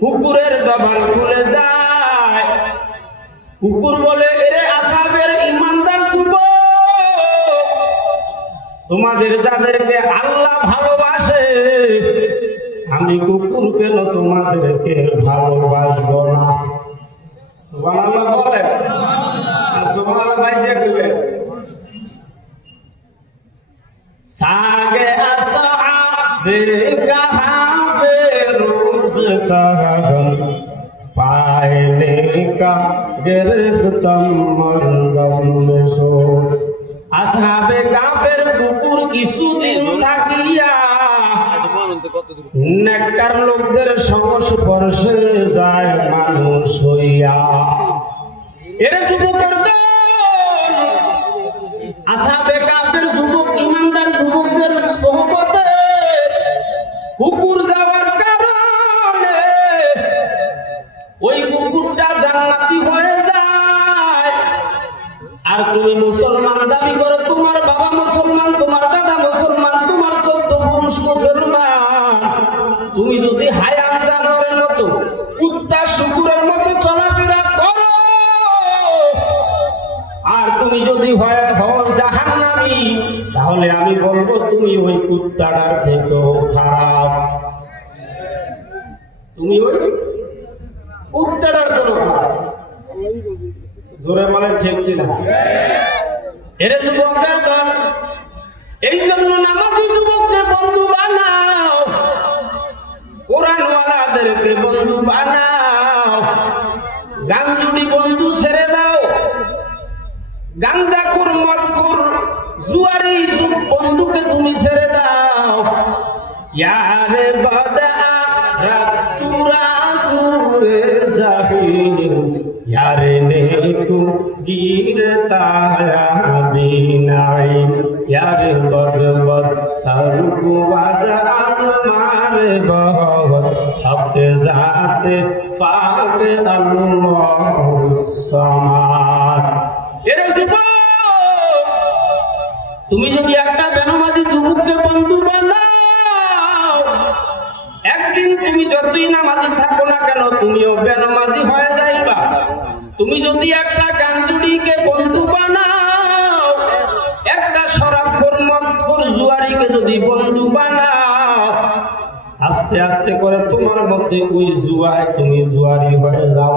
কুকুরের জবান খুলে যায়। কুকুর বলে, এরে আসাবের ইমানদার যুব তোমাদের যাদেরকে আল্লাহ ভালোবাসে, আমি কুকুর পেল তোমাদেরকে ভালোবাসব না। সাগে আসা रोज सहगन पायने का गिरफ्तम मरदम सो আসহাবে কাফের কুকুর কিছুদিন থাকিয়া নেককার লোকদের সংস্পর্শে যায় মানুষ হইয়া এর যুবকের দল আসাবে কাফের যুবক ইমানদার যুবকদের সোহবতে কুকুর যাওয়ার আর তুমি মুসলমান, দাবি করো তোমার বাবা মুসলমান, তোমার দাদা মুসলমান, তোমার চোদ্দ পুরুষ মুসলমান। তুমি যদি জানোয়ারের মতো, কুত্তা শুকুরের মতো চলাফেরা করো। আর তুমি যদি হয়, হও জাহান্নামী, তাহলে আমি বলব তুমি ওই কুত্তাটার থেকেও খারাপ। তুমি ওই কুত্তাটার জন্য জোরে বলেন ঠিক কিনা? এরে যুবকের দল, এই জন্য নামাজি যুবককে বন্ধু বানাও। কোরআনওয়ালাদেরকে বন্ধু বানাও। গাঞ্জুড়ি বন্ধু ছেড়ে দাও। গাঞ্জাখুর মদখুর জুয়ারি বন্ধুকে তুমি ছেড়ে দাও। ইয়ারে বাদা রাতুরা সুরে ইয়ারে নেকু তুমি যদি একটা বেনামাজি যুবককে বন্ধু বানাও, একদিন তুমি যতই নামাজি থাকো না কেন, তুমিও বেনামাজি হয়ে যাইবা। তুমি যদি একটা যদি আস্তে আস্তে করে তোমার মধ্যে ওই জুয়ায় তুমি জুয়ারি হয়ে যাও।